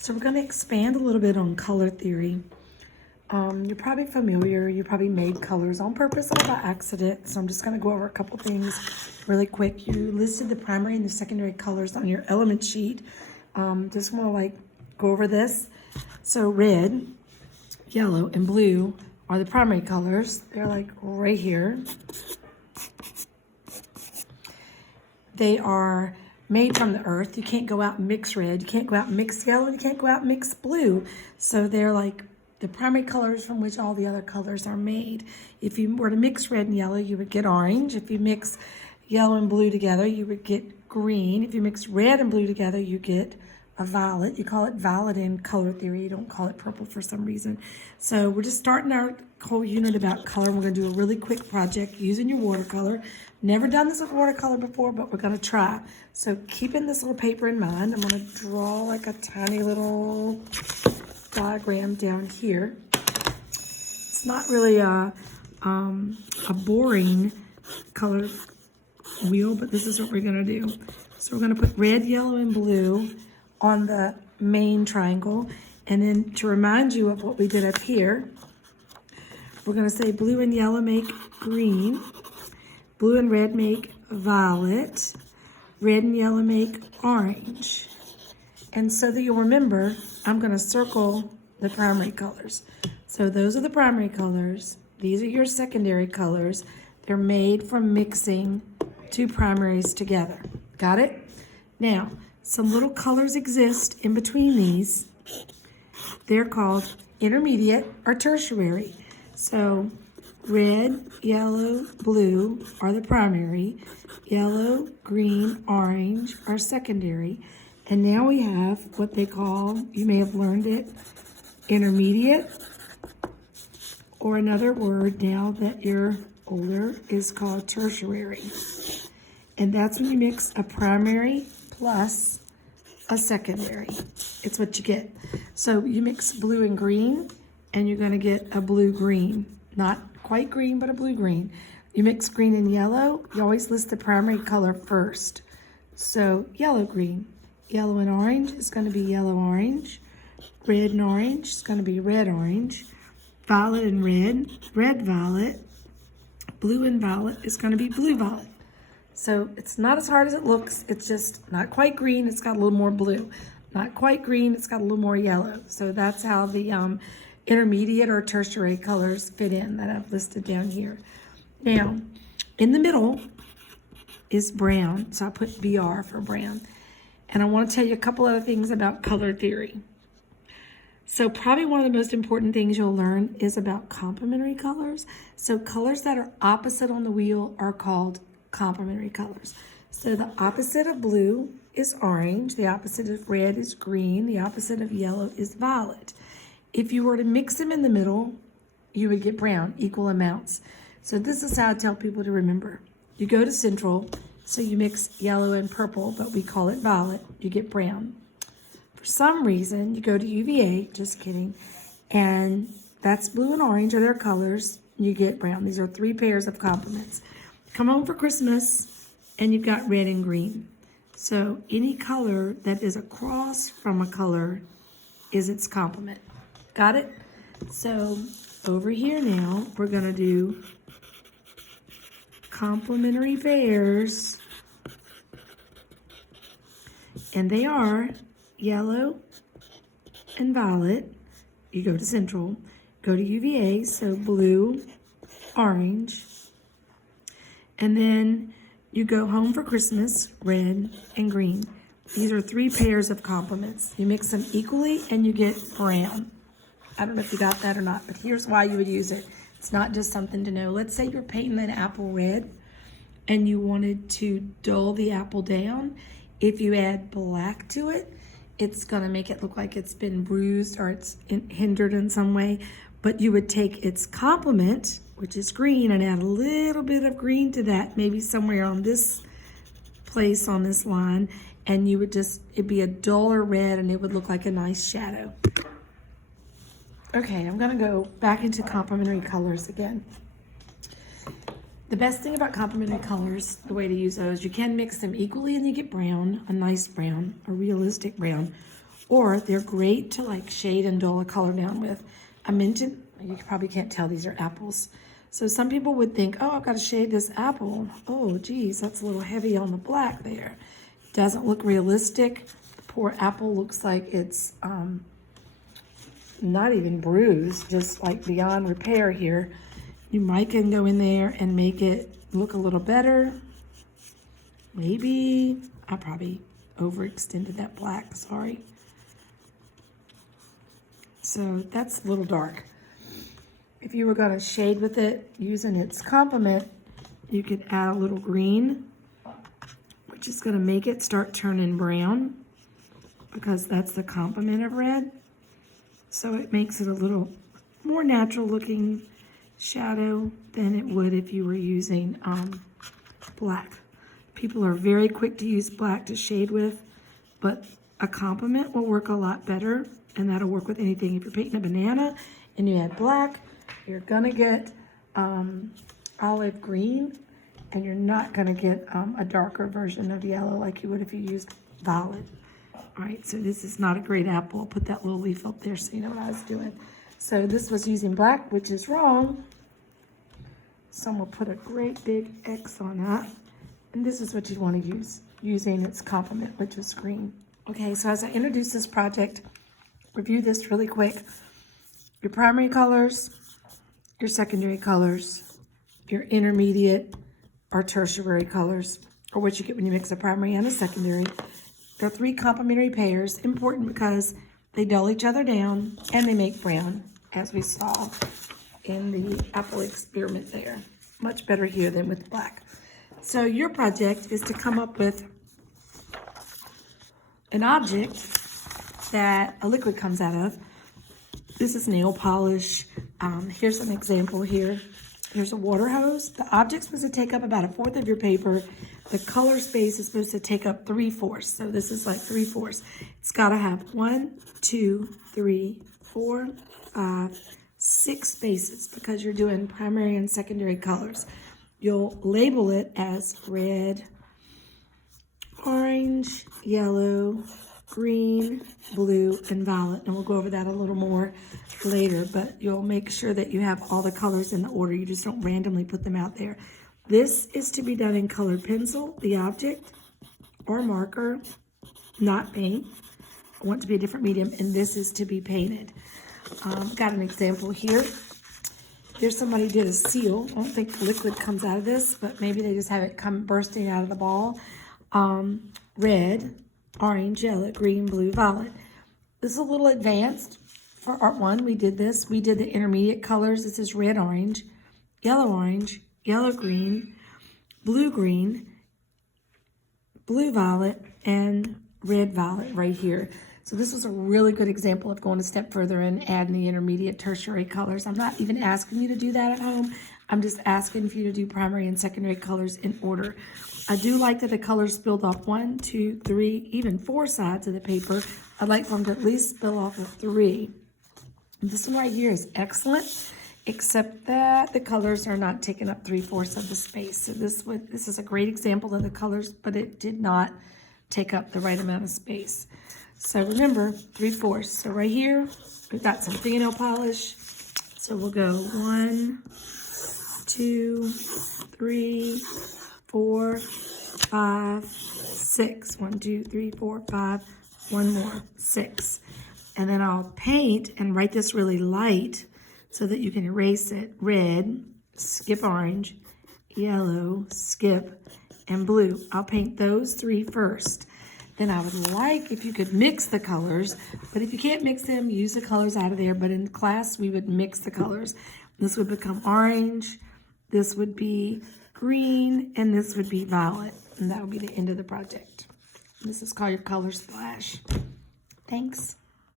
So we're going to expand a little bit on color theory. You're probably familiar, you probably made colors on purpose or by accident. So I'm just going to go over a couple things really quick. You listed the primary and the secondary colors on your element sheet. Just want to go over this. So red, yellow, and blue are the primary colors. They're right here. They are made from the earth. You can't go out and mix red. You can't go out and mix yellow. You can't go out and mix blue. So they're like the primary colors from which all the other colors are made. If you were to mix red and yellow, you would get orange. If you mix yellow and blue together, you would get green. If you mix red and blue together, you get a violet. You call it violet in color theory. You don't call it purple for some reason. So we're just starting our whole unit about color. We're going to do a really quick project using your watercolor. Never done this with watercolor before, but we're going to try. So keeping this little paper in mind, I'm going to draw like a tiny little diagram down here. It's not really a boring color wheel, but this is what we're going to do. So we're going to put red, yellow, and blue on the main triangle. And then to remind you of what we did up here, we're going to say blue and yellow make green. Blue and red make violet. Red and yellow make orange. And so that you'll remember, I'm going to circle the primary colors. So those are the primary colors. These are your secondary colors. They're made from mixing two primaries together. Got it? Now, some little colors exist in between these. They're called intermediate or tertiary. So red, yellow, blue are the primary. Yellow, green, orange are secondary. And now we have what they call, you may have learned it, intermediate, or another word now that you're older is called tertiary. And that's when you mix a primary plus a secondary. It's what you get. So you mix blue and green, and you're going to get a blue-green. Not quite green, but a blue-green. You mix green and yellow, you always list the primary color first. So yellow-green. Yellow and orange is going to be yellow-orange. Red and orange is going to be red-orange. Violet and red, red-violet. Blue and violet is going to be blue-violet. So it's not as hard as it looks. It's just not quite green. It's got a little more blue. Not quite green. It's got a little more yellow. So that's how the intermediate or tertiary colors fit in that I've listed down here. Now, in the middle is brown. So I put BR for brown. And I want to tell you a couple other things about color theory. So probably one of the most important things you'll learn is about complementary colors. So colors that are opposite on the wheel are called complementary colors. So the opposite of blue is orange, the opposite of red is green, the opposite of yellow is violet. If you were to mix them in the middle, you would get brown, equal amounts. So this is how I tell people to remember. You go to Central, so you mix yellow and purple, but we call it violet, you get brown. For some reason, you go to UVA, just kidding, and that's blue and orange are their colors, you get brown. These are three pairs of complements. Come home for Christmas, and you've got red and green. So any color that is across from a color is its complement. Got it? So over here now, we're going to do complementary pairs. And they are yellow and violet. You go to Central. Go to UVA, so blue, orange. And then you go home for Christmas, red and green. These are three pairs of complements. You mix them equally and you get brown. I don't know if you got that or not, but here's why you would use it. It's not just something to know. Let's say you're painting an apple red and you wanted to dull the apple down. If you add black to it, it's gonna make it look like it's been bruised or it's hindered in some way. But you would take its complement, which is green, and add a little bit of green to that, maybe somewhere on this place on this line, and you would just, it'd be a duller red and it would look like a nice shadow. Okay, I'm gonna go back into complementary colors again. The best thing about complementary colors, the way to use those, you can mix them equally and you get brown, a nice brown, a realistic brown, or they're great to like shade and dull a color down with. I mentioned, you probably can't tell these are apples. So some people would think, oh, I've got to shade this apple. Oh, geez, that's a little heavy on the black there. Doesn't look realistic. The poor apple looks like it's not even bruised, just like beyond repair here. You might can go in there and make it look a little better. Maybe, I probably overextended that black, sorry. So that's a little dark. If you were going to shade with it using its complement, you could add a little green, which is going to make it start turning brown because that's the complement of red. So it makes it a little more natural looking shadow than it would if you were using black. People are very quick to use black to shade with, but a complement will work a lot better, and that'll work with anything. If you're painting a banana and you add black, you're gonna get olive green, and you're not gonna get a darker version of yellow like you would if you used violet. All right, so this is not a great apple. I'll put that little leaf up there so you know what I was doing. So this was using black, which is wrong. So I'm gonna put a great big X on that. And this is what you want to use, using its complement, which was green. Okay, so as I introduce this project, review this really quick. Your primary colors, your secondary colors, your intermediate or tertiary colors, or what you get when you mix a primary and a secondary. There are 3 complementary pairs, important because they dull each other down and they make brown, as we saw in the apple experiment there. Much better here than with black. So your project is to come up with an object that a liquid comes out of. This is nail polish. Here's an example here. Here's a water hose. The object's supposed to take up about 1/4 of your paper. The color space is supposed to take up 3/4. So this is like 3/4. It's got to have 1, 2, 3, 4, 5, 6 spaces because you're doing primary and secondary colors. You'll label it as red, orange, yellow, green, blue, and violet. And we'll go over that a little more later, but you'll make sure that you have all the colors in the order. You just don't randomly put them out there. This is to be done in colored pencil, the object, or marker, not paint. I want it to be a different medium, and this is to be painted. Got an example here. Here's somebody did a seal. I don't think liquid comes out of this, but maybe they just have it come bursting out of the ball. Red, orange, yellow, green, blue, violet. This is a little advanced for Art 1. We did this. We did the intermediate colors. This is red, orange, yellow, green, blue, violet, and red, violet right here. So this was a really good example of going a step further and adding the intermediate tertiary colors. I'm not even asking you to do that at home. I'm just asking for you to do primary and secondary colors in order. I do like that the colors spilled off 1, 2, 3, even 4 sides of the paper. I'd like for them to at least spill off of 3. This one right here is excellent, except that the colors are not taking up 3/4 of the space. So this is a great example of the colors, but it did not take up the right amount of space. So remember, 3/4. So right here, we've got some fingernail polish. So we'll go 1, 2, 3, 4, 5, 6. 1, 2, 3, 4, 5. One more, 6. And then I'll paint and write this really light so that you can erase it. Red, skip orange, yellow, skip, and blue. I'll paint those 3 first. Then I would like if you could mix the colors, but if you can't mix them, use the colors out of there. But in class, we would mix the colors. This would become orange, this would be green, and this would be violet. And that would be the end of the project. This is called your color splash. Thanks.